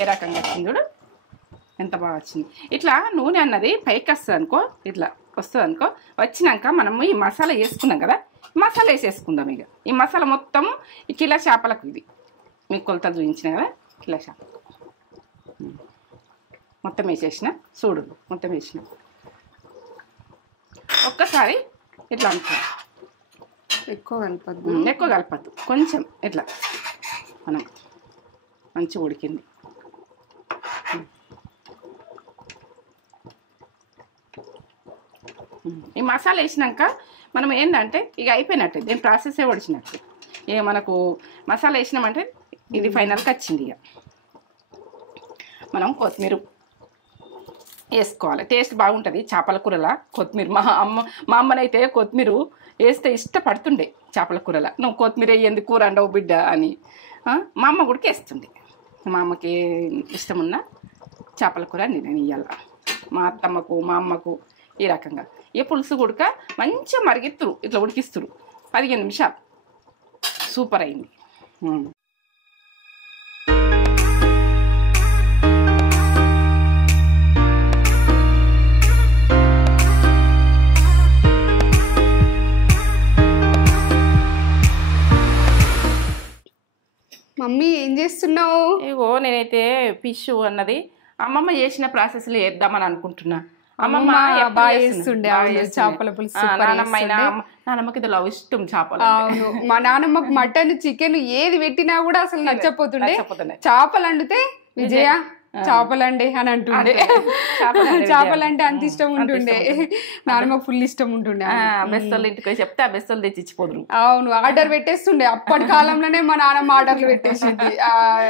ఏ రకంగా వచ్చింది చూడు, ఎంత బాగా వచ్చింది. ఇట్లా నూనె అన్నది పైకి వస్తుంది అనుకో, ఇట్లా వస్తుంది అనుకో. వచ్చినాక మనము ఈ మసాలా వేసుకున్నాం కదా, మసాలా వేసేసుకుందాం. ఇక ఈ మసాలా మొత్తం ఈ కిలో చేపలకు, ఇది మీకు కొలతలు చూపించిన కదా, కిలో చేపలకు మొత్తం వేసేసిన. చూడు మొత్తం వేసిన. ఒక్కసారి ఇట్లా అనుకో, ఎక్కువ కలపద్దు, కొంచెం ఇట్లా మనం మంచిగా ఉడికింది. ఈ మసాలా వేసినాక మనం ఏంటంటే ఇక అయిపోయినట్టు, దీని ప్రాసెసే వడిచినట్టు. ఇక మనకు మసాలా వేసినామంటే ఇది ఫైనల్కి వచ్చింది. ఇక మనం కొత్తిమీర వేసుకోవాలి, టేస్ట్ బాగుంటుంది చేపల కూరలా. కొత్తిమీర మా అమ్మనైతే కొత్తిమీర వేస్తే ఇష్టపడుతుండే చేపల కూరలా. నువ్వు కొత్తిమీర వేయంది కూర అండవు బిడ్డ అని మా అమ్మ కూడా వేస్తుండే. మా అమ్మకి ఇష్టమున్న చేపల కూర నేను ఇయ్యాల, మా అత్తమ్మకు మా అమ్మకు ఈ రకంగా. ఏ పులుసు ఉడక మంచిగా మరిగిస్తురు, ఇట్లా ఉడికిస్తురు 15 నిమిషాలు. సూపర్ అయింది. మమ్మీ ఏం చేస్తున్నావు? ఇగో నేనైతే ఫిష్ అన్నది అమ్మమ్మ చేసిన ప్రాసెస్లో వేద్దామని అనుకుంటున్నా. అమ్మమ్మ బాగా చేస్తుండే చేపల పులుసు. నానమ్మకి ఇది లవ్ ఇష్టం చేపలు. అవును, మా నానమ్మకు మటన్ చికెన్ ఏది పెట్టినా కూడా అసలు నచ్చపోతుండే. చేపలు వండితే విజయ చేపలండి అని అంటుండే. చేపలంటే అంత ఇష్టం ఉంటుండే. నానమ్మ ఫుల్ ఇష్టం ఉంటుండే. బెస్తలు ఇంటికి చెప్తే ఆ బెస్తలు తెచ్చిపోదు. అవును, ఆర్డర్ పెట్టేస్తుండే. అప్పటి కాలంలోనే మా నానమ్మ ఆర్డర్లు పెట్టేసింది.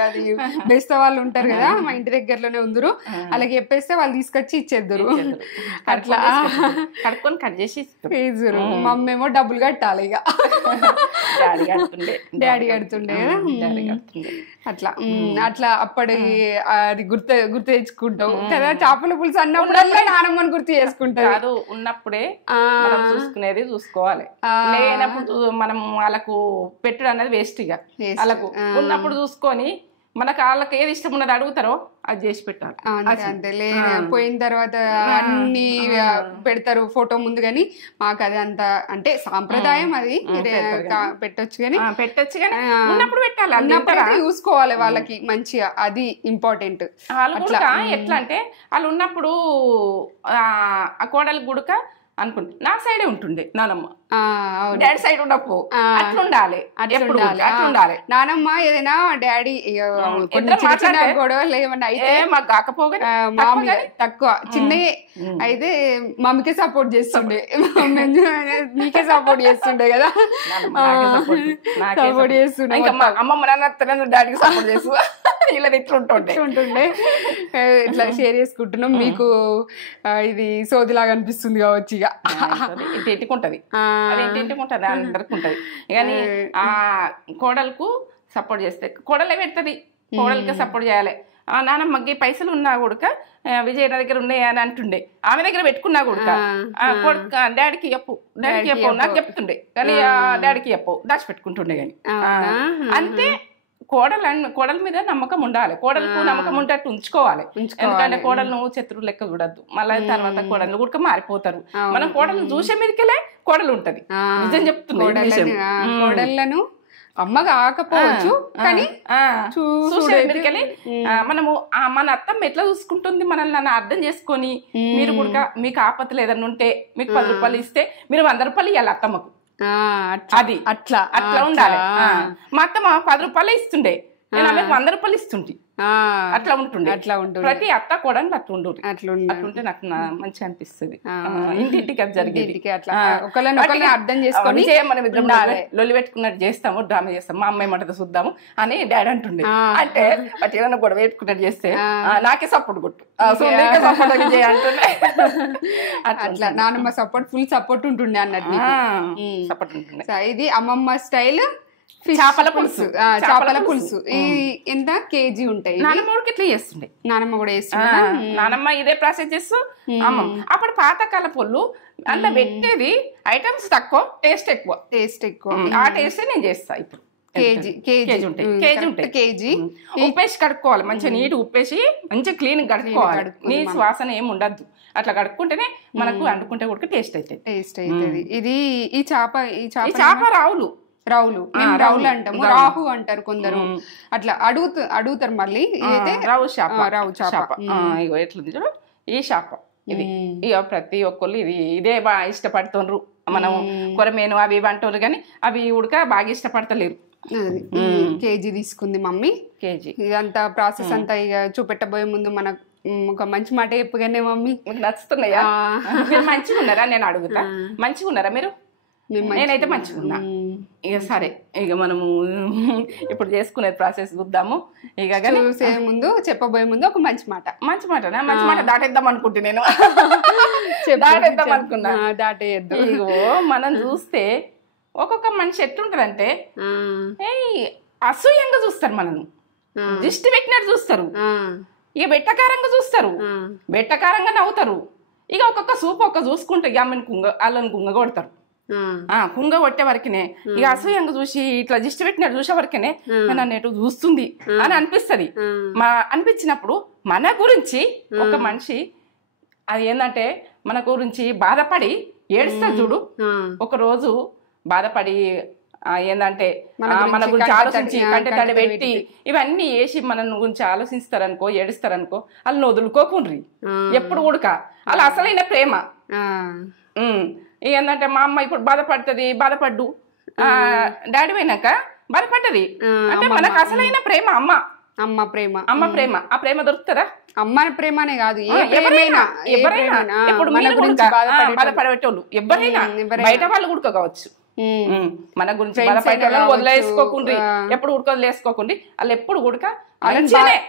అది బెస్త వాళ్ళు ఉంటారు కదా మా ఇంటి దగ్గరలోనే ఉందరు, అలాగే చెప్పేస్తే వాళ్ళు తీసుకొచ్చి ఇచ్చేద్దరు. అట్లా కడుక్కొని కట్ చేసి ఇద్దరు. మమ్మీ ఏమో డబ్బులు కట్టాలి, ఇక డాడీ కడుతుండే కదా. అట్లా అట్లా అప్పటి అది గుర్తు తెచ్చుకుంటావు కదా. చేపల పులుసు అన్నప్పుడల్లా నానమ్మని గుర్తు చేసుకుంటారు. ఉన్నప్పుడే చూసుకునేది చూసుకోవాలి, లేనప్పుడు మనం వాళ్ళకు పెట్టుడు అన్నది వేస్ట్. ఇక వాళ్ళకు ఉన్నప్పుడు చూసుకొని మనకు వాళ్ళకి ఏది ఇష్టం ఉన్నది అడుగుతారో అది చేసి పెట్టాలి. అంతే, పోయిన తర్వాత అన్ని పెడతారు ఫోటో ముందు, కానీ మాకు అది అంత అంటే సాంప్రదాయం. అది పెట్టొచ్చు కానీ ఉన్నప్పుడు పెట్టాలి, అన్నప్పుడు చూసుకోవాలి వాళ్ళకి మంచిగా, అది ఇంపార్టెంట్. ఎట్లా అంటే వాళ్ళు ఉన్నప్పుడు ఆ కోడలి గుడక అనుకుంటే నా సైడే ఉంటుండే నానమ్మ, డాడీ సైడ్ ఉన్నప్పుడు అట్లుండాలి. నానమ్మ ఏదైనా డాడీ గొడవలు ఏమన్నా అయితే మాకు కాకపోగా తక్కువ చిన్నయే అయితే మమ్మీకే సపోర్ట్ చేస్తుండే, నీకే సపోర్ట్ చేస్తుండే కదా. సపోర్ట్ చేస్తుండే, అమ్మమ్మ నాన్న డాడీకి సపోర్ట్ చేస్తూ ఇలా ఇట్లుంటుండే. ఇట్లా షేర్ చేసుకుంటున్నాం. మీకు ఇది సోదిలాగా అనిపిస్తుంది కావచ్చు. ఇక ఇంటింటికి ఉంటది, అది ఇంటింటికి ఉంటది, అందరికి ఉంటది. కానీ ఆ కోడలకు సపోర్ట్ చేస్తే కోడలే పెడుతుంది, కోడలకే సపోర్ట్ చేయాలి. నానమ్మకి పైసలు ఉన్నా కూడా విజయ్ దగ్గర ఉన్నాయి అని అంటుండే, ఆమె దగ్గర పెట్టుకున్నా కూడా డాడీకి చెప్పు నాకు చెప్తుండే, కానీ డాడీకి చెప్పు దాచి పెట్టుకుంటుండే. కానీ అంతే, కోడల మీద నమ్మకం ఉండాలి, కోడలకు నమ్మకం ఉండేట్టు ఉంచుకోవాలి. ఎందుకంటే కోడలను శత్రువు లెక్క చూడద్దు, మళ్ళీ తర్వాత కోడలు కూడా మారిపోతారు. మనం కోడలను చూసే మీదకెళ్ళే కోడలు ఉంటది. నిజం చెప్తుంది, కోడళ్ళను అమ్మ కాకపోవచ్చు కానీ చూసే మీదకెళ్ళి మనము మన అత్తమ్మ ఎట్లా చూసుకుంటుంది మనల్ని నన్ను అర్థం చేసుకొని, మీరు కూడా మీకు ఆపత్తులు ఏదన్నా ఉంటే మీకు 10 రూపాయలు ఇస్తే మీరు 100 రూపాయలు ఇవ్వాలి అత్తమ్మకు. అది అట్లా ఉండాలి. మా అత్తమ్మ 10 రూపాయలు ఇస్తుండే, నేను ఆమెకు 100 రూపాయలు ఇస్తుంటే అట్లా ఉంటుండే. ప్రతి అత్త కూడా అట్లుంటే నాకు మంచిగా అనిపిస్తుంది. ఇంటింటికి అది జరిగేది. అర్థం చేసుకొని మనం ఇద్దరం లొల్లి పెట్టుకున్నట్టు చేస్తాము, డ్రామా చేస్తాము, మా అమ్మాయి మటతో చూద్దాము అని డాడీ అంటుండే. అంటే అటు ఏదైనా గొడవ పెట్టుకున్నట్టు చేస్తే నాకే సపోర్ట్ కొట్టు అంటుండే. అట్లా నానమ్మ సపోర్ట్ ఫుల్ సపోర్ట్ ఉంటుండే అన్నట్టు. సపోర్ట్ ఉంటుండే. ఇది అమ్మమ్మ స్టైల్ చేపల పులుసు. చేపల పులుసు ఎంత కేజీ ఉంటాయి? నానమ్మ ఇట్లా చేస్తుండే, నానమ్మ కూడా చేస్తుండే. నానమ్మ ఇదే ప్రాసెస్ చేస్తూ అమ్మ అప్పుడు పాతకాల పొల్లు అందులో పెట్టేది ఐటమ్స్ తక్కువ, టేస్ట్ ఎక్కువ. ఆ టేస్ట్ నేను చేస్తా ఇప్పుడు. కేజీ ఉంటాయి కేజీ ఉప్పేసి కడుక్కోవాలి, మంచిగా నీట్ ఉప్పేసి మంచిగా క్లీన్ కడుక్కోవాలి, నీ వాసన ఏమి ఉండద్దు. అట్లా కడుక్కుంటేనే మనకు వండుకుంటే కూడా టేస్ట్ అవుతుంది. ఇది ఈ చేప రావులు రావులు అంటాము, రాహు అంటారు కొందరు, అట్లా అడుగుతారు. మళ్ళీ ఇదైతే రావు చేప. ఇగో ఎట్లుంది చూడు ఈ చేప. ఇది ఇక ప్రతి ఒక్కళ్ళు ఇదే బాగా ఇష్టపడుతుండ్రు. మనం కొరమేను అవి వంటలు కానీ అవి ఉడక బాగా ఇష్టపడతలేరు. కేజీ తీసుకుంది మమ్మీ. కేజీ ఇదంతా ప్రాసెస్ అంతా ఇక చూపెట్టబోయే ముందు మనకు ఒక మంచి మాట చెప్పగానే మమ్మీ నచ్చుతున్నాయా? మీరు మంచిగా ఉన్నారా నేను అడుగుతా. మంచిగా ఉన్నారా మీరు? నేనైతే మంచిగా ఉన్నా. ఇక సరే ఇక మనము ఇప్పుడు చేసుకునే ప్రాసెస్ చూద్దాము. ఇక చూసే ముందు చెప్పబోయే ముందు ఒక మంచి మాట దాటేద్దాం అనుకుంటే నేను దాటేద్దాం అనుకున్నా. దాటేయద్దు. ఇగో మనం చూస్తే ఒక్కొక్క మనిషి ఎట్లుంటారంటే అసూయంగా చూస్తారు, మనను దిష్టి పెట్టినట్టు చూస్తారు, ఇక బెట్టకారంగా చూస్తారు, బెట్టకారంగా నవ్వుతారు. ఇక ఒక్కొక్క సూపు ఒక్క చూసుకుంటే అమ్మని అల్లని కుంగ కొడతారు. కుంగ కొట్టే వరకునే ఇక అసూయంగా చూసి ఇట్లా దిష్టి పెట్టినట్టు చూసే వరకునే నన్ను ఎటు చూస్తుంది అని అనిపిస్తుంది. అనిపించినప్పుడు మన గురించి ఒక మనిషి అది ఏంటంటే మన గురించి బాధపడి ఏడుస్తారు చూడు. ఒక రోజు బాధపడి ఏంటంటే మన గురించి ఆలోచించి కంటే తడి పెట్టి ఇవన్నీ వేసి మన గురించి ఆలోచిస్తారనుకో, ఏడుస్తారనుకో, వాళ్ళని వదులుకోకుండ్రి ఎప్పుడు ఉడక. అలా అసలైన ప్రేమ. ఏంటంటే మా అమ్మ ఇప్పుడు బాధపడ్డు డాడీ పోయినాక బాధపడ్డది అంటే మనకు అసలైన ప్రేమ అమ్మ ప్రేమ. ఆ ప్రేమ దొరుకుతారా? అమ్మ ప్రేమనే కాదు, ఎవరైనా ఇప్పుడు బాధపడేటోళ్ళు ఎవరైనా బయట వాళ్ళు కూడా కావచ్చు. మన గురించి వదిలేసుకోకుండా ఎప్పుడు ఉడక వదిలేసుకోకుండా వాళ్ళు ఎప్పుడు ఉడక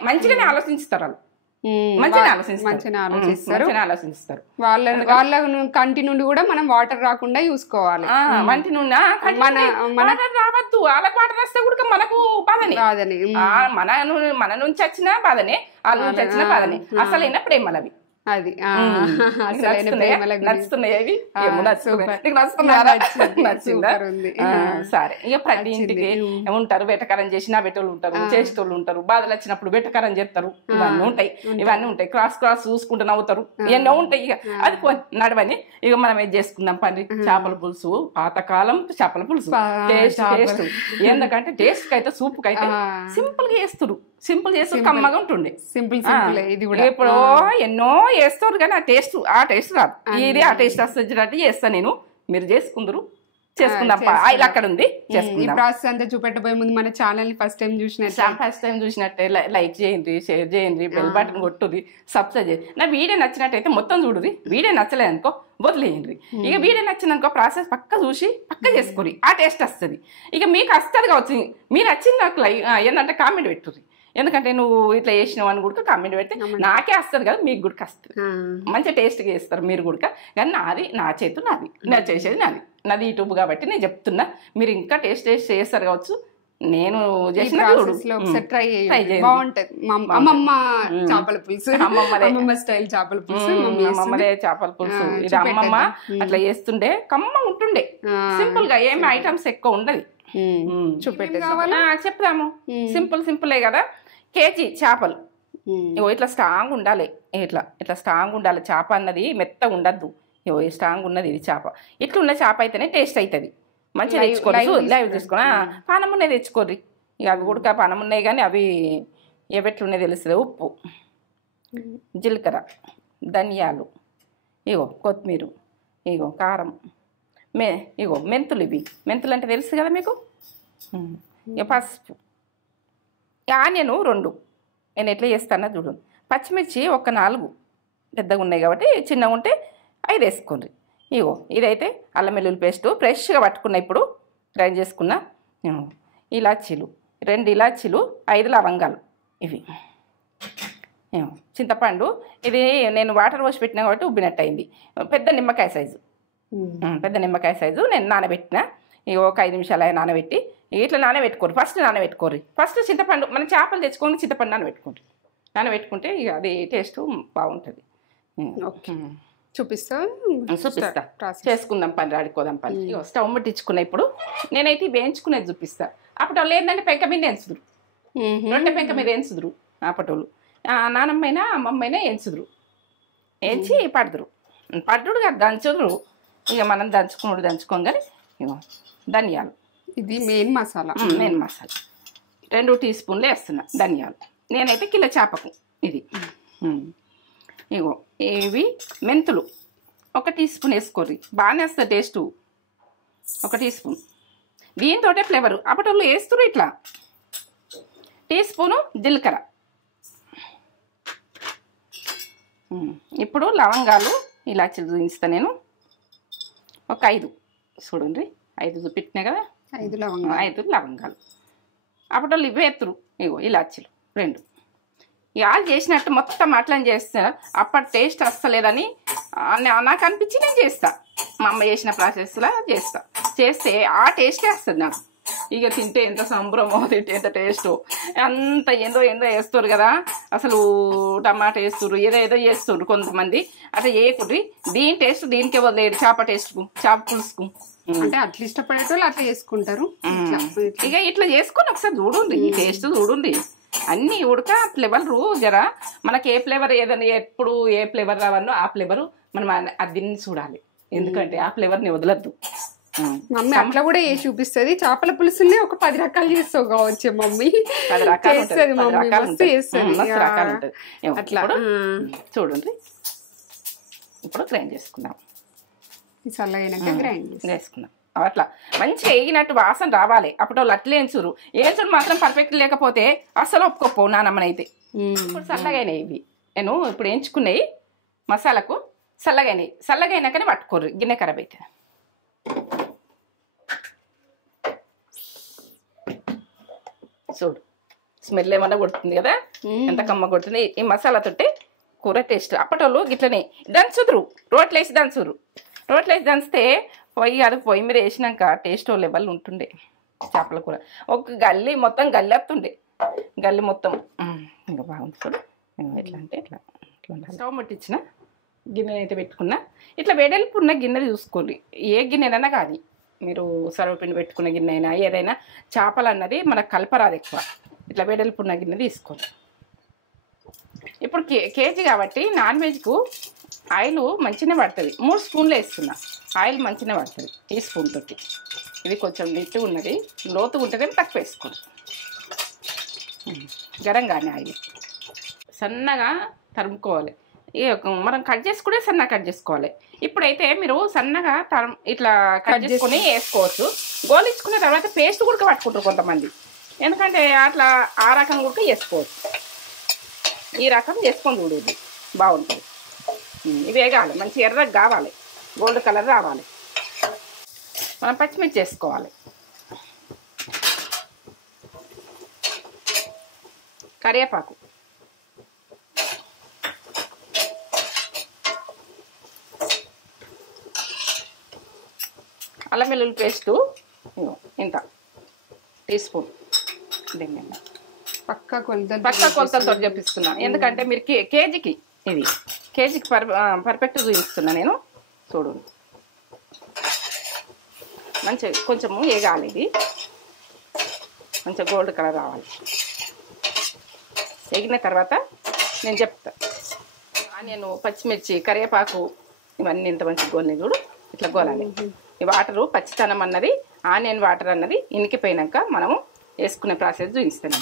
మంచిగానే ఆలోచిస్తారు. వాళ్ళు మంచిగా ఆలోచిస్తారు. వాళ్ళ కంటి నుండి కూడా మనం వాటర్ రాకుండా చూసుకోవాలి. వంటి నుండి రావద్దు. వాళ్ళకి వాటర్ వస్తే కూడా మనకు బాధనే. మన నుంచి వచ్చిన బాధనే, వాళ్ళ నుంచి వచ్చిన బాధనే. అసలైన ప్రేమలవి. అది నచ్చుతున్నాయి అవి. సరే ఇక ప్రతి ఇంటికి ఉంటారు, వెటకారం చేసిన వెటోళ్ళు ఉంటారు, చేసేటోళ్ళు ఉంటారు, బాధలు వచ్చినప్పుడు వెటకారం చేస్తారు. ఇవన్నీ ఉంటాయి. క్రాస్ చూసుకుంటూ నవ్వుతారు, ఎన్నో ఉంటాయి. ఇక అది నడవని ఇక మనం ఏం చేసుకుందాం పండి. చేపల పులుసు, పాతకాలం చేపల పులుసు టేస్ట్ ఎందుకంటే టేస్ట్ కి అయితే సూప్ కి అయితే సింపుల్ గా చేస్తారు. సింపుల్ చేస్తూ కమ్మగా ఉంటుండే. ఇప్పుడు ఎన్నో చేస్తారు కానీ ఆ టేస్ట్ రాదు. ఇది ఆ టేస్ట్ వస్తుంది చేస్తాను నేను. మీరు చేసుకుందరు, చేసుకుందాం. ఇలా అక్కడ ఉంది. ప్రాసెస్ అంతా చూపెట్టబోయే ముందు మన ఛానల్ ని ఫస్ట్ టైం చూసినట్టే లైక్ చేయండి, షేర్ చేయండి, బెల్ బటన్ కొట్టుది, సబ్స్క్రైబ్ చేయండి. నా వీడియో నచ్చినట్టయితే మొత్తం చూడుది. వీడియో నచ్చలేదు అనుకో వదిలేయండి. ఇక వీడియో నచ్చిందనుకో ప్రాసెస్ పక్క చూసి పక్క చేసుకోరి. ఆ టేస్ట్ వస్తుంది. ఇక మీకు వస్తుంది కావచ్చు. మీరు వచ్చింది నాకు ఏంటంటే కామెంట్ పెట్టుర్రి. ఎందుకంటే నువ్వు ఇట్లా చేసినావు అని కూడా కామెంట్ పెడితే నాకే వస్తుంది కదా, మీకు కూడా వస్తుంది. మంచిగా టేస్ట్గా చేస్తారు మీరు కూడా. కానీ నా చేతులు నాది చేసేది నాది యూట్యూబ్ కాబట్టి నేను చెప్తున్నా. మీరు ఇంకా టేస్ట్ చేస్తారు కావచ్చు. నేను చేసిన ట్రై చేయండి, బాగుంటది. అమ్మమ్మ చేపల పులుసు, అమ్మమ్మ స్టైల్ చేపల పులుసు, అమ్మమ్మదే చేపల పులుసు. ఇది అమ్మమ్మ అట్లా చేస్తుండే కమ్మ ఉంటుండే. సింపుల్ గా ఏమి ఐటమ్స్ ఎక్కువ ఉండదు. చెప్తాము. సింపులే కదా. కేజీ చేపలు ఇట్లా స్ట్రాంగ్ ఉండాలి. ఇట్లా స్ట్రాంగ్ ఉండాలి. చేప అన్నది మెత్తగా ఉండద్దు. స్ట్రాంగ్ ఉన్నది ఇది చేప. ఇట్లున్న చేప అయితేనే టేస్ట్ అవుతుంది. మంచిగా తెచ్చుకోరు. లైవ్ తీసుకుని పానం ఉన్నాయి తెచ్చుకోర్రి. ఇక అవి కూడా పానం ఉన్నాయి కానీ అవి ఎట్లున్నాయి తెలుస్తుంది. ఉప్పు, జీలకర్ర, ధనియాలు, కొత్తిమీర, కారం, మెంతులు. మెంతులు అంటే తెలుసు కదా మీకు. పసుపు, ఆనియన్ 2 నేను ఎట్లా చేస్తానో చూడు. పచ్చిమిర్చి ఒక 4 పెద్దగా ఉన్నాయి కాబట్టి, చిన్నగా ఉంటే 5 వేసుకోండి. ఇదైతే అల్లం వెల్లుల్లి పేస్టు ఫ్రెష్గా పట్టుకున్నా. ఇప్పుడు గ్రైండ్ చేసుకున్న ఇలాచీలు, 2 ఇలాచీలు, 5 లవంగాలు. ఇవి చింతపండు. ఇది నేను వాటర్ పోసి పెట్టినా కాబట్టి ఉబ్బినట్టు అయింది. పెద్ద నిమ్మకాయ సైజు నేను నానబెట్టిన. ఒక 5 నిమిషాలు నానబెట్టి ఇట్లా నానబెట్టుకోరు. ఫస్ట్ చింతపండు మనం చేపలు తెచ్చుకొని చింతపండు నానబెట్టుకుంటే ఇక అది టేస్ట్ బాగుంటుంది. చూపిస్తా చేసుకుందాం పని, ఆడుకోదాం పని. స్టవ్ ముట్టించుకున్నా. ఇప్పుడు నేనైతే వేయించుకునేది చూపిస్తా. అప్పుడు వాళ్ళు ఏంటంటే పెంక మీద ఎంచుదురు, రొట్టె పెంక మీద ఎంచుదురు అప్పటోళ్ళు. నానమ్మైనా అమ్మమ్మైనా ఎంచుదురు, ఎంచి పడుదురు. పడ్డుడు కాదు దంచుదురు. ఇక మనం దంచుకోగానే ఇగో ధనియాలు, ఇది మెయిన్ మసాలా. మెయిన్ మసాలా 2 టీ స్పూన్లు వేస్తున్నా ధనియాలు. నేనైతే కిలో చేపకు ఇది. ఇగో ఇవి మెంతులు 1 టీ స్పూన్ వేసుకోర్రి, బాగానే వస్తుంది టేస్టు. 1 టీ స్పూన్, దీంతో ఫ్లేవరు. అప్పటి వేస్తురు ఇట్లా. టీ స్పూను జీలకర్ర. ఇప్పుడు లవంగాలు ఇలాచీలు చూపిస్తా నేను. ఒక 5 చూడండి, 5 చూపెట్టినా కదా, 5 లవంగాలు. 5 లవంగాలు. అప్పటి ఇవే ఎత్తురు. ఇగో ఇలాచీలు 2. వాళ్ళు చేసినట్టు మొత్తం అట్లని చేస్తా. అప్పటి టేస్ట్ వస్తలేదని నాకు అనిపించి నేను చేస్తా. మా అమ్మ చేసిన ప్రాసెస్లా చేస్తే ఆ టేస్టే వస్తుంది నాకు. ఇక తింటే ఎంత సంబరమో, తింటే ఎంత టేస్టో. అంత ఏందో వేస్తారు కదా, అసలు టమాటా వేస్తారు, ఏదో చేస్తారు కొంతమంది. అట్లా చేయకుండ్రి, దీని టేస్ట్ దీనికే వదిలేదు. చేప టేస్ట్కు, చేప పులుసుకు. అంటే అట్లా ఇష్టపడేటోళ్ళు అట్లా చేసుకుంటారు. ఇక ఇట్లా చేసుకొని ఒకసారి చూడండి, ఈ టేస్ట్ చూడండి. అన్నీ ఉడక ఫ్లేవర్లు జరా మనకి ఏ ఫ్లేవర్ ఏదైనా ఎప్పుడు ఏ ఫ్లేవర్ రావన్నో ఆ ఫ్లేవరు మనం అది చూడాలి. ఎందుకంటే ఆ ఫ్లేవర్ని వదలద్దు. మమ్మీ అట్లా కూడా ఏ చూపిస్తుంది. చేపల పులుసుని ఒక 10 రకాలు చేస్తావు కావచ్చు మమ్మీ. 10 రకాలు చేస్తుంది మమ్మీ, మస్తు చేస్తుంది. అట్లా చూడండి. ఇప్పుడు గ్రైండ్ చేసుకుందాం. చల్లగైనాక గ్రైండ్ చేసుకుందాం. అట్లా మంచిగా వేగినట్టు వాసన రావాలి. అప్పుడు వాళ్ళు అట్లే ఎంచురు మాత్రం పర్ఫెక్ట్ లేకపోతే అస్సలు ఒప్పుకోపో నానమ్మనైతే. ఇప్పుడు చల్లగైనాయి ఇవి, నేను ఇప్పుడు ఎంచుకున్నాయి మసాలాకు. చల్లగైనాకనే పట్టుకోరు, గిన్నె ఖరాబ్ అయితే. చూడు స్మెల్ ఏమన్నా కొడుతుంది కదా, ఎంత కమ్మ కొడుతుంది. ఈ మసాలా తోటి కూర టేస్ట్. అప్పటోళ్ళు గిట్లనే దంచుదురు, రోట్లేసి దంచితే పొయ్యి మీద వేసినాక టేస్ట్ లెవెల్ ఉంటుండే. చేపల కూర ఒక గల్లి మొత్తం గల్లెత్తుండే, గల్లి మొత్తం. ఇంకా బాగుంది చూడు. ఎట్లా అంటే ఇట్లా స్టవ్ ముట్టించిన గిన్నె అయితే పెట్టుకున్నా. ఇట్లా వెడల్పు ఉన్న గిన్నె చూసుకోండి. ఏ గిన్నెనైనా కాదు, మీరు సర్వపిండి పెట్టుకున్న గిన్నె అయినా ఏదైనా, చేపలు అన్నది మనకు కలపరాదు ఎక్కువ. ఇట్లా వెడల్పు ఉన్న గిన్నె తీసుకోండి. ఇప్పుడు కేజీ కాబట్టి నాన్ వెజ్కు ఆయిల్ మంచిగా పడుతుంది. 3 స్పూన్లు వేస్తున్నా. ఆయిల్ మంచిగా పడుతుంది ఈ స్పూన్ తోటి. ఇది కొంచెం నిట్టుగా ఉన్నది, లోతుగా ఉంటుంది, తక్కువ వేసుకోండి. గరంగానే ఆయిల్ సన్నగా తరుముకోవాలి. మనం కట్ చేసుకుంటే సన్నగా కట్ చేసుకోవాలి. ఇప్పుడైతే మీరు సన్నగా ఇట్లా కట్ చేసుకుని వేసుకోవచ్చు. గోలించుకున్న తర్వాత పేస్ట్ కూడా పట్టుకుంటారు కొంతమంది. ఎందుకంటే అట్లా ఆ రకం కూడా వేసుకోవచ్చు. ఈ రకం చేసుకొని చూడదు, బాగుంటుంది. ఇవి వేగాలి, మంచి ఎర్రగా కావాలి, గోల్డ్ కలర్ రావాలి. మనం పచ్చిమిర్చి వేసుకోవాలి, కరివేపాకు, అల్లం వెల్లుల్లి పేస్టు ఇంత టీ స్పూన్. పక్కా కొలతలతో చూపిస్తున్నా. ఎందుకంటే మీరు కేజీకి పర్ఫెక్ట్ చూపిస్తున్నా నేను. చూడు మంచి కొంచెము వేగాలి, ఇది మంచిగా గోల్డ్ కలర్ రావాలి. వేగిన తర్వాత నేను చెప్తా. నేను పచ్చిమిర్చి, కరివేపాకు ఇవన్నీ ఇంత మంచి గోల్ని చూడు, ఇట్లా గోలాలి. ఈ వాటరు పచ్చితనం అన్నది, ఆనియన్ వాటర్ అన్నది ఇనికిపోయినాక మనము వేసుకునే ప్రాసెస్ చూపిస్తాను.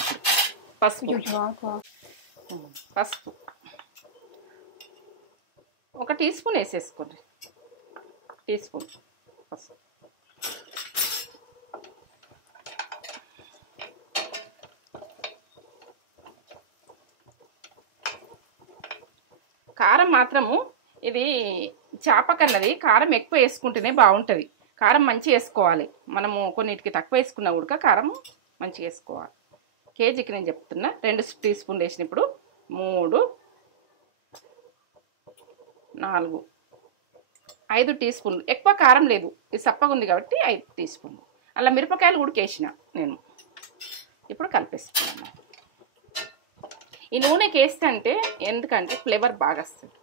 పసుపు 1 టీ స్పూన్ వేసేసుకోండి. టీ స్పూన్ పసుపు. కారం మాత్రము ఇది చేపకన్నది కారం ఎక్కువ వేసుకుంటేనే బాగుంటుంది. కారం మంచిగా వేసుకోవాలి. మనము కొన్నిటికి తక్కువ వేసుకున్నా కూడా కారం మంచిగా వేసుకోవాలి. కేజీకి నేను చెప్తున్నా 2 టీ స్పూన్లు వేసినప్పుడు 3, 4, 5 టీ స్పూన్లు. ఎక్కువ కారం లేదు, ఇది సప్పగా ఉంది కాబట్టి 5 టీ స్పూన్లు. అలా మిరపకాయలు ఉడికేసిన నేను. ఇప్పుడు కలిపేసుకున్నాను. ఈ నూనెకి వేస్తే అంటే ఎందుకంటే ఫ్లేవర్ బాగా వస్తుంది,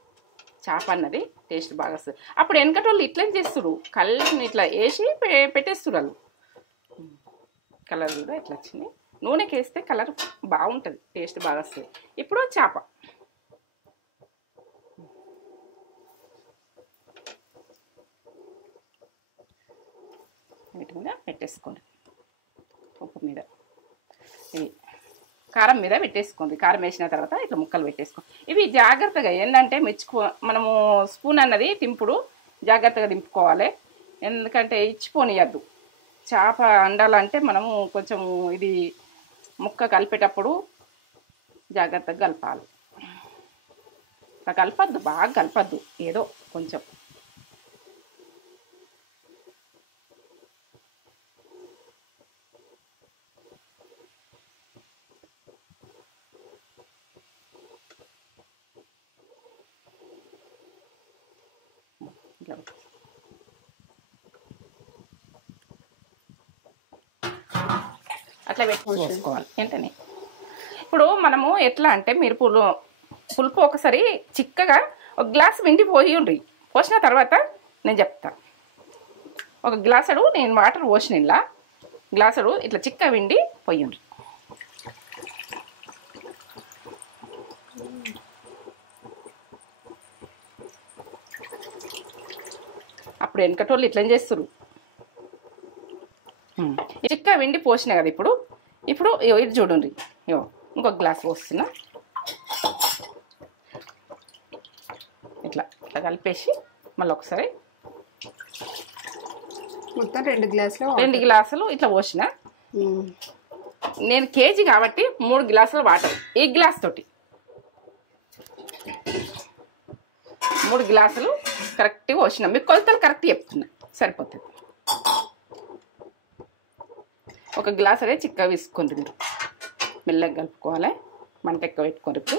చేప అన్నది టేస్ట్ బాగా వస్తుంది. అప్పుడు వెనకటోళ్ళు ఇట్లా చేస్తున్నారు, కళ్ళని ఇట్లా వేసి పెట్టేస్తున్నారు వాళ్ళు. కలర్ కూడా ఇట్లా వచ్చింది. నూనెకి వేస్తే కలర్ బాగుంటుంది, టేస్ట్ బాగా వస్తుంది. ఇప్పుడు చేప వీటి మీద పెట్టేసుకోండి. ఉప్పు మీద ఇవి కారం మీద పెట్టేసుకోండి. కారం వేసిన తర్వాత ఇట్లా ముక్కలు పెట్టేసుకోండి. ఇవి జాగ్రత్తగా ఏంటంటే మనము స్పూన్ అన్నది తింపుడు జాగ్రత్తగా దింపుకోవాలి. ఎందుకంటే ఇచ్చిపోనియద్దు. చేప అండాలంటే మనము కొంచెం ఇది ముక్క కలిపేటప్పుడు జాగ్రత్తగా కలపాలి. అలా కలపద్దు, బాగా కలపద్దు, ఏదో కొంచెం. అట్లా పెట్టుకోవాలి. ఏంటని ఇప్పుడు మనము ఎట్లా అంటే మీరు పులుపు ఒకసారి చిక్కగా ఒక గ్లాస్ వెండి పోయి పోసిన తర్వాత నేను చెప్తా. ఒక గ్లాసుడు నేను వాటర్ పోసిన ఇలా గ్లాసుడు ఇట్లా చిక్క వెండి పోయి. అప్పుడు వెనకటోళ్ళు ఇట్లా చేస్తారు. చిక్క వెండి పోసిన కదా. ఇప్పుడు ఇది చూడండి, ఇంకొక గ్లాస్ పోస్తున్నా. ఇట్లా ఇట్లా కలిపేసి మళ్ళీ ఒకసారి మొత్తం 2 గ్లాసులు ఇట్లా పోసిన. నేను కేజీ కాబట్టి 3 గ్లాసులు వాటర్. ఈ గ్లాస్ తోటి 3 గ్లాసులు కరెక్ట్గా పోసిన. మీకు కొలతలు కరెక్ట్ చెప్తున్నా, సరిపోతుంది. ఒక గ్లాస్ అదే చిక్కగా వేసుకోండి. మీరు మెల్లగా కలుపుకోవాలి, మంట ఎక్కువ పెట్టుకోండి.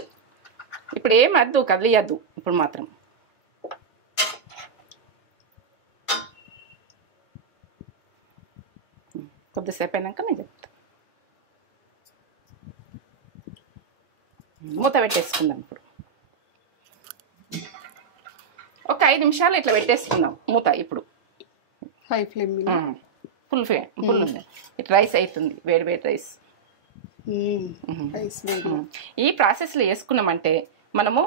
ఇప్పుడు ఏం వద్దు, కదిలియద్దు. ఇప్పుడు మాత్రం కొద్దిసేపు అయినాక నేను చెప్తాను. మూత పెట్టేసుకుందాం. ఇప్పుడు ఒక 5 నిమిషాలు ఇట్లా పెట్టేసుకుందాం మూత. ఇప్పుడు హై ఫ్లేమ్ ఫుల్ ఉంది. ఇట్లా రైస్ అవుతుంది, వేడి వేడి రైస్. ఈ ప్రాసెస్లో వేసుకున్నామంటే మనము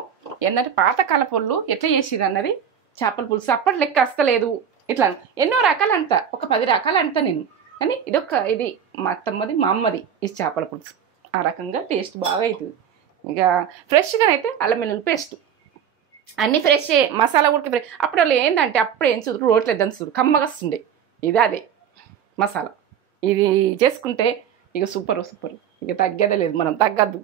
ఎన్నటి పాతకాల పొల్లు ఎట్లా చేసిరు అన్నది చేపల పులుసు అప్పటి లెక్క వస్తలేదు. ఇట్లా ఎన్నో రకాలు అంట, ఒక 10 రకాలు అంట నేను. కానీ ఇది మా అత్తమ్మది, మా అమ్మది ఈ చేపల పులుసు. ఆ రకంగా టేస్ట్ బాగా అవుతుంది. ఇక ఫ్రెష్గా అయితే అల్లం వెల్లుల్లి పేస్ట్ అన్నీ ఫ్రెష్, మసాలా కూడా ఫ్రెష్. అప్పుడు వాళ్ళు ఏంటంటే అప్పుడు ఏం చూడు, రోట్లు ఎద్దని చూడు, కమ్మగా వస్తుండే. ఇది అదే మసాలా. ఇది చేసుకుంటే ఇక సూపర్. ఇక తగ్గేదే లేదు, మనం తగ్గద్దు.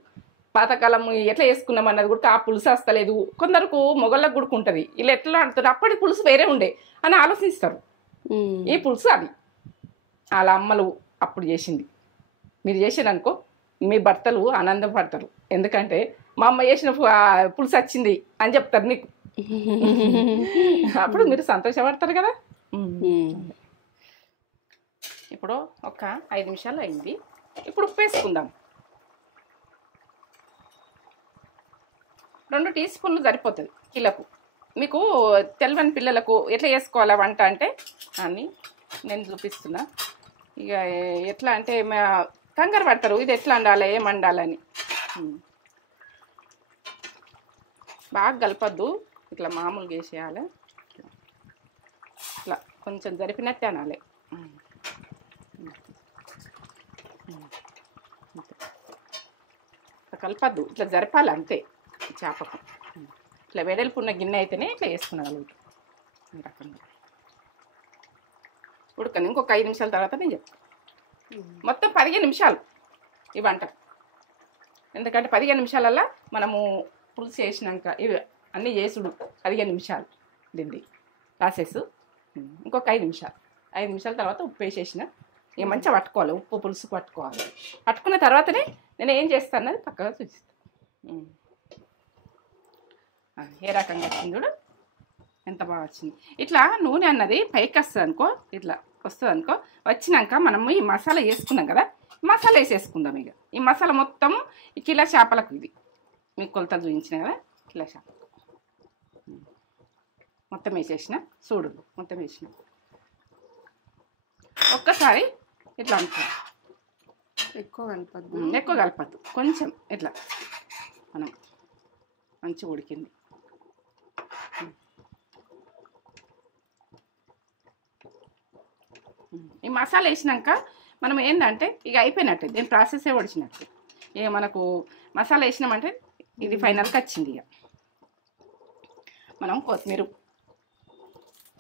పాతకాలం ఎట్లా చేసుకున్నాం అన్నది కూడా ఆ పులుసు వస్తలేదు. కొందరికి మొగళ్ళకు కూడా ఉంటుంది. వీళ్ళు ఎట్లా అంటారు, అప్పటి పులుసు వేరే ఉండే అని ఆలోచిస్తారు. ఈ పులుసు అది వాళ్ళ అమ్మలు అప్పుడు చేసింది. మీరు చేసిరనుకో మీ భర్తలు ఆనందపడతారు. ఎందుకంటే మా అమ్మ చేసిన పులుసు వచ్చింది అని చెప్తారు నీకు. అప్పుడు మీరు సంతోషపడతారు కదా. ఇప్పుడు ఒక 5 నిమిషాలు అయింది. ఇప్పుడు ఉప్పు వేసుకుందాం. 2 టీ స్పూన్లు సరిపోతుంది కిలోకు. మీకు తెలవని పిల్లలకు ఎట్లా చేసుకోవాలా వంట అంటే అని నేను చూపిస్తున్నా. ఇక ఎట్లా అంటే కంగారు పడతారు, ఇది ఎట్లా వండాలి, ఏం వండాలని. బాగా కలపద్దు, ఇట్లా మామూలుగా వేసేయాలి. ఇట్లా కొంచెం జరిపినట్టే అనాలి. కలపద్దు, ఇట్లా జరపాలి అంతే. చేపకు ఇట్లా వెడల్పున్న గిన్నె అయితేనే ఇట్లా వేసుకునగలుగుతాం. ఈ రకంగా ఉడకని ఇంకొక 5 నిమిషాల తర్వాత నేను చెప్తాను. మొత్తం 15 నిమిషాలు ఈ వంట. ఎందుకంటే 15 నిమిషాలల్లో మనము పులుసు చేసినాక ఇవి అన్నీ చేసుడు 15 నిమిషాలు దీన్ని ప్రాసెస్. ఇంకొక 5 నిమిషాలు. 5 నిమిషాల తర్వాత ఉప్పు వేసేసిన ఇక మంచిగా పట్టుకోవాలి. ఉప్పు పులుసు పట్టుకోవాలి. పట్టుకున్న తర్వాతనే నేను ఏం చేస్తాను అన్నది పక్కగా చూపిస్తాను. ఏ రకంగా వచ్చింది చూడు, ఎంత బాగా వచ్చింది. ఇట్లా నూనె అన్నది పైకి వస్తుంది అనుకో, ఇట్లా వస్తుంది అనుకో. వచ్చినాక మనము ఈ మసాలా వేసుకున్నాం కదా, మసాలా వేసేసుకుందాం. ఇక ఈ మసాలా మొత్తం ఈ కిలో చేపలకు, ఇది మీకు కొలతలు చూపించిన కదా, కిలో చేపలకు మొత్తం వేసేసిన. చూడు మొత్తం వేసిన. ఒక్కసారి ఇట్లా అనుకో, ఎక్కువ కలపద్దు. ఎక్కువ కలపద్దు, కొంచెం ఇట్లా మనం మంచిగా ఉడికింది. ఈ మసాలా వేసినాక మనం ఏంటంటే ఇక అయిపోయినట్టు, దీని ప్రాసెసే వడిచినట్టు. ఇక మనకు మసాలా వేసినామంటే ఇది ఫైనల్కి వచ్చింది. ఇక మనం కొత్తిమీర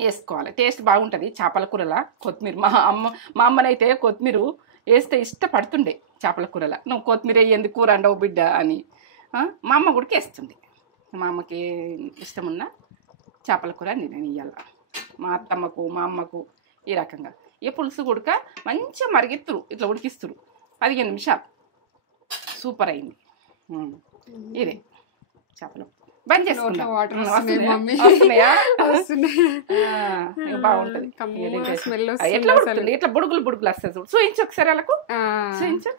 వేసుకోవాలి, టేస్ట్ బాగుంటుంది చేపల కూరలా. కొత్తిమీర మా అమ్మనైతే కొత్తిమీర వేస్తే ఇష్టపడుతుండే చేపల కూరలా. నువ్వు కొత్తిమీర వేయంది కూర అండవు బిడ్డ అని మా అమ్మ కూడా వేస్తుంది. మా అమ్మకి ఇష్టమున్న చేపల కూర నేను ఇవ్వాలి, మా అత్తమ్మకు మా అమ్మకు ఈ రకంగా. ఈ పులుసు ఉడక మంచిగా మరిగిస్తురు, ఇట్లా ఉడికిస్తురు 15 నిమిషాలు. సూపర్ అయింది. ఇదే చేపలు బంద్ చేసుకుంటా. బాగుంటుంది, ఎట్లా ఉడుకుతుంది, ఇట్లా బుడుగులు బుడుగులు వస్తుంది చూడు. చూయించు ఒకసారి వాళ్ళకు, చూయించు.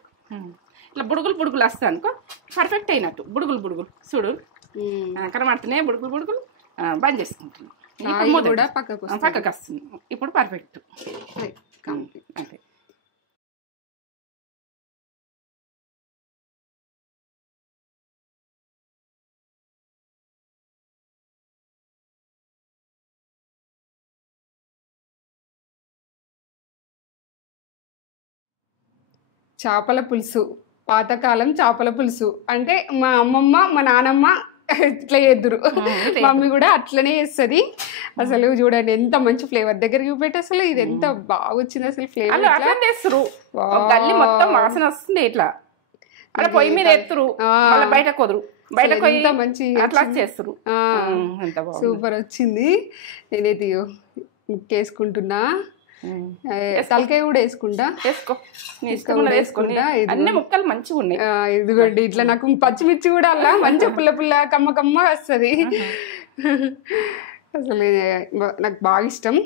ఇట్లా బుడుగులు బుడుగులు వస్తాయి అనుకో పర్ఫెక్ట్ అయినట్టు. బుడుగులు బుడుగులు చూడు కనబడుతున్నాయి, బుడుగులు బుడుగులు. బంద్ చేసుకుంటున్నాం, పక్కకు వస్తుంది. ఇప్పుడు పర్ఫెక్ట్ అంతే. చేపల పులుసు, పాతకాలం చేపల పులుసు అంటే మా అమ్మమ్మ మా నానమ్మ ఇట్లా చేద్దురు, మమ్మీ కూడా అట్లనే చేస్తుంది. అసలు చూడండి ఎంత మంచి ఫ్లేవర్, దగ్గర చూపెట్టి అసలు ఇది ఎంత బాగా వచ్చింది అసలు ఫ్లేవర్. గల్లి మొత్తం వాసన వస్తుంది. ఇట్లా అలా పొయ్యి మీద ఎత్తురు, బయట కుదరు, బయట మంచి అట్లా చేస్తారు. సూపర్ వచ్చింది. నేనైతే ముక్కేసుకుంటున్నా, తలకాయ కూడా వేసుకుంటా. అన్ని ముక్కలు మంచిగా ఉన్నాయి. ఇదిగోండి ఇట్లా నాకు పచ్చిమిర్చి కూడా అలా మంచిగా పుల్ల పుల్ల కమ్మ కమ్మ వస్తుంది. అసలు నాకు బాగా ఇష్టం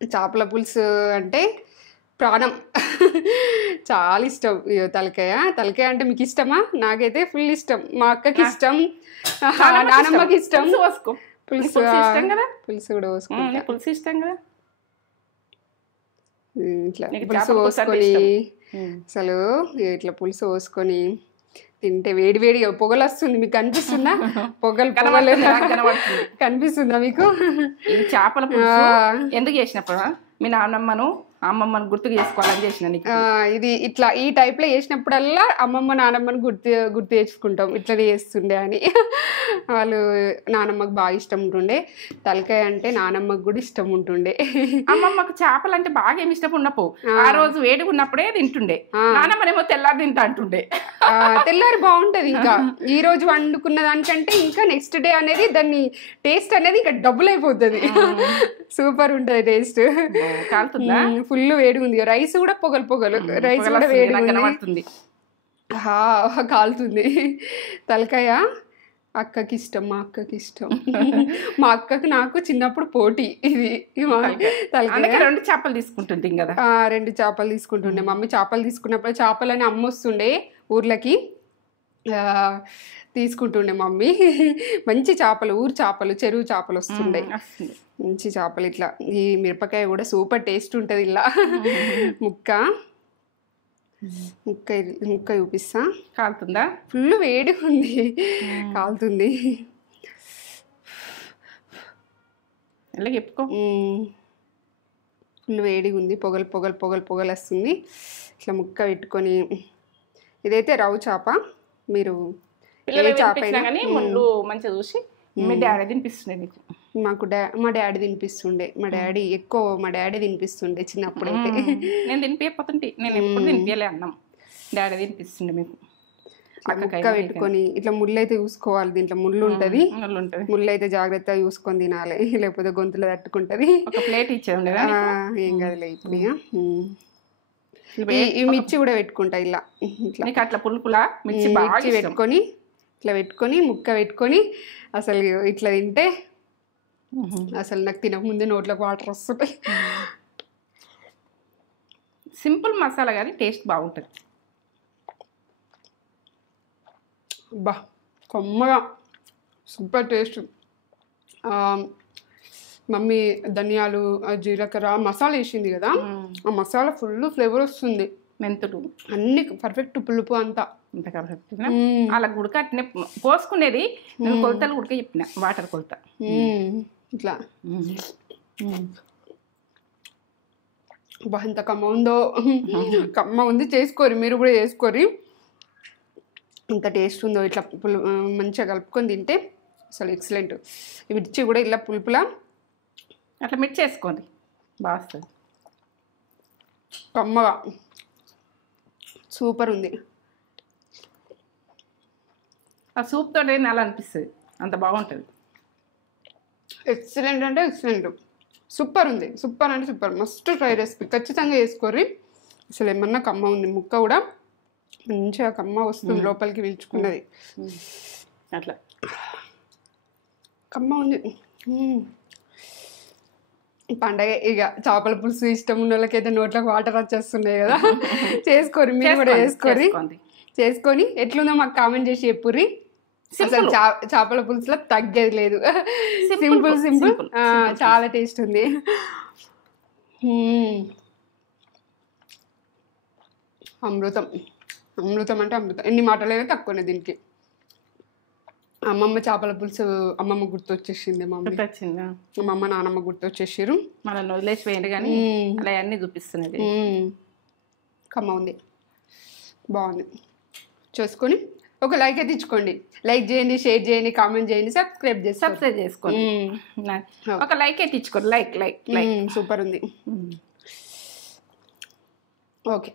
చేపల పులుసు అంటే ప్రాణం, చాలా ఇష్టం. తలకాయ అంటే మీకు ఇష్టమా? నాకైతే ఫుల్ ఇష్టం, మా అక్కకి ఇష్టం, నానమ్మకి ఇష్టం. పులుసు పులుసు కూడా పోసుకుంటా. పులుసు ఇష్టం కదా. ఇట్లా పులుసు పోసుకొని అసలు ఇట్లా పులుసు పోసుకొని తింటే వేడి వేడిగా పొగలు వస్తుంది. మీకు కనిపిస్తుందా? పొగలు కనిపిస్తుందా మీకు? ఈ చేపల పులుసు ఎందుకు చేసినప్పుడు మీ నాన్నమ్మను అమ్మమ్మను గుర్తుకు చేసుకోవాలని చేసిన. ఇది ఇట్లా ఈ టైప్లో చేసినప్పుడల్లా అమ్మమ్మ నానమ్మను గుర్తు తెచ్చుకుంటాం, ఇట్లనే చేస్తుండే అని. వాళ్ళు నానమ్మకు బాగా ఇష్టం ఉంటుండే, తలకాయ అంటే నానమ్మకు కూడా ఇష్టం ఉంటుండే. అమ్మమ్మకు చేపలు అంటే బాగా ఏమి ఇష్టం ఉన్నప్పు ఆ రోజు వేడిగా ఉన్నప్పుడే తింటుండే, నానమ్మనేమో తెల్లారి తింటా అంటుండే. తెల్లారి బాగుంటది. ఇంకా ఈ రోజు వండుకున్న దానికంటే ఇంకా నెక్స్ట్ డే అనేది దాన్ని టేస్ట్ అనేది ఇంకా డబుల్ అయిపోతుంది. సూపర్ ఉంటది టేస్ట్. ఫుల్ వేడి ఉంది, రైస్ కూడా పొగలు రైస్ కూడా వేడి ఉంది, కాలుతుంది. తలకాయ అక్కకి ఇష్టం, మా అక్కకి ఇష్టం. మా అక్కకి నాకు చిన్నప్పుడు పోటీ ఇది. తలకాయ 2 చేపలు తీసుకుంటుంది కదా. 2 చేపలు తీసుకుంటుండే మమ్మీ. చేపలు తీసుకున్నప్పుడు చేపలని అమ్మొస్తుండే ఊర్లకి, తీసుకుంటుండే మమ్మీ. మంచి చేపలు, ఊరు చేపలు, చెరువు చేపలు వస్తుండే, మంచి చేపలు. ఇట్లా ఈ మిరపకాయ కూడా సూపర్ టేస్ట్ ఉంటుంది. ఇలా ముక్క చూపిస్తా. కాలుతుందా? ఫుల్ వేడిగా ఉంది, కాలుతుంది. ఎలా చెప్పుకో, ఫుల్ వేడిగా ఉంది, పొగలు వస్తుంది. ఇట్లా ముక్క పెట్టుకొని, ఇదైతే రవ్వ చేప. మీరు ముందు మంచిగా చూసి మీ డాడీ తినిపిస్తుండే నీకు. మా డాడీ తినిపిస్తుండే. మా డాడీ తినిపిస్తుండే చిన్నప్పుడు అయితే. నేను తినిపించకపోతుంటే, నేను ఎప్పుడు తినిపించలే అన్నం, డాడీ తినిపిస్తుండే మీకు. ముక్క పెట్టుకొని ఇట్లా ముళ్ళు అయితే చూసుకోవాలి, దీంట్లో ముళ్ళు ఉంటుంది, ముళ్ళు అయితే జాగ్రత్తగా చూసుకొని తినాలి, లేకపోతే గొంతులో తట్టుకుంటది. ఒక ప్లేట్ ఇచ్చేది ఏం కదలే. ఇప్పుడు ఈ మిర్చి కూడా పెట్టుకుంటా ఇలా, ఇట్లా అట్లా పులుపులా మిర్చి పెట్టుకొని ఇట్లా పెట్టుకొని ముక్క పెట్టుకొని అసలు ఇట్లా తింటే అసలు నాకు తినకముందే నోట్లోకి వాటర్ వస్తుంటాయి. సింపుల్ మసాలా కానీ టేస్ట్ బాగుంటుంది. బా కొమ్మగా సూపర్ టేస్ట్. మమ్మీ ధనియాలు, జీలకర్ర మసాలా వేసింది కదా, ఆ మసాలా ఫుల్ ఫ్లేవర్ వస్తుంది. మెంతులు అన్ని పర్ఫెక్ట్ పులుపు అంతా. ఇంత కాబట్టి అలా గుడక అట్నే పోసుకునేది. నేను కొలతలు గుడక చెప్పిన, వాటర్ కొలత ఇట్లా. బా ఎంత కమ్మ ఉందో, కమ్మ ఉంది. చేసుకోరి, మీరు కూడా చేసుకోరి. ఇంత టేస్ట్ ఉందో ఇట్లా మంచిగా కలుపుకొని తింటే అసలు ఎక్సలెంట్. మిర్చి కూడా ఇలా పులుపులా అట్లా మిర్చి వేసుకోండి, బాగా వస్తుంది కమ్మగా. సూపర్ ఉంది. ఆ సూప్ తోటి అలా అనిపిస్తుంది, అంత బాగుంటుంది. ఎక్సలెంట్ అంటే ఎక్సలెంట్, సూపర్ ఉంది. సూపర్ అంటే సూపర్, మస్ట్ ట్రై రెసిపీ. ఖచ్చితంగా వేసుకోర్రి. అసలు ఏమన్నా కమ్మ ఉంది, ముక్క కూడా మంచిగా కమ్మ వస్తుంది, లోపలికి పీల్చుకున్నది. అట్లా కమ్మ ఉంది. పండగ ఇక చేపల పులుసు ఇష్టం ఉన్న వాళ్ళకైతే నోట్లోకి వాటర్ వచ్చేస్తున్నాయి కదా. చేసుకోరి, మీరు కూడా చేసుకొని ఎట్లుందో మాకు కామెంట్ చేసి చెప్పుర్రి. అసలు చేపల పులుసులో తగ్గేది లేదు. సింపుల్ సింపుల్, చాలా టేస్ట్ ఉంది. అమృతం, అమృతం అంటే అమృతం. ఎన్ని మాటలైనా తక్కువనే దీనికి. అమ్మమ్మ చేపల పులుసు అమ్మమ్మ గుర్తొచ్చేసింది. మా అమ్మ నానమ్మ గుర్తొచ్చేసారు. మనల్ని వదిలేసిపోయింది కానీ అలా అన్నీ చూపిస్తున్నది. కమ్మ ఉంది, బాగుంది. చూసుకొని ఒక లైక్ అయితే ఇచ్చుకోండి. లైక్ చేయండి, షేర్ చేయండి, కామెంట్ చేయండి, సబ్స్క్రైబ్ చేసుకోండి. ఒక లైక్ అయితే ఇచ్చుకోండి. Like like like. సూపర్ ఉంది. ఓకే.